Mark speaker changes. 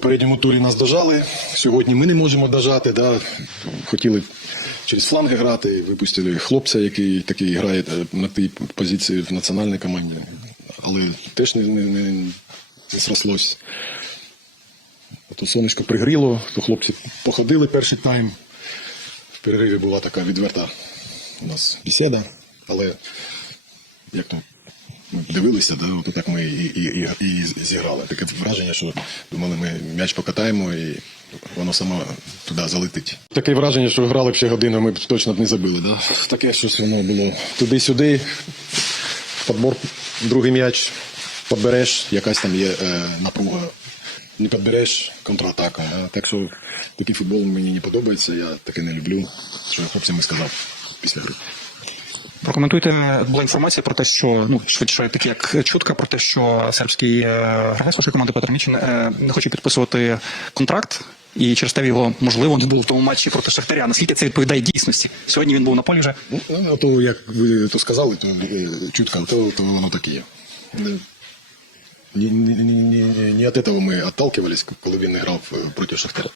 Speaker 1: попередньому турі нас дожали. Сьогодні ми не можемо дожати. Да. Хотіли через фланги грати, випустили хлопця, який такий грає е, на тій позиції в національній команді. Але теж не, не, не, не срослось. То сонечко пригріло, то хлопці походили перший тайм. В перериві була така відверта у нас бесіда, але як то дивилися, да, от так ми і, і, і, і зіграли. Таке враження, що думали, ми м'яч покатаємо і воно само туди залетить. Таке враження, що грали б ще годину, ми б точно б не забили. Да? Таке щось воно було туди-сюди, подбор, другий м'яч, подбереш, якась там є е, напруга. Не підбереш контратака. Да? Так що такий футбол мені не подобається, я таке не люблю, що я хлопцям і сказав після гри.
Speaker 2: Прокоментуйте була інформація про те, що ну швидше такі як чутка про те, що сербський е, гравець вашої команди Петр Мічин е, не хоче підписувати контракт, і через те його можливо не було в тому матчі проти Шахтаря. Наскільки це відповідає дійсності? Сьогодні він був на полі вже.
Speaker 1: Ну, ну, то як ви то сказали, то е, чутка, то, то воно таке є. Не, не, не, не, не від цього ми отталкивались, коли він не грав е, проти Шахтаря.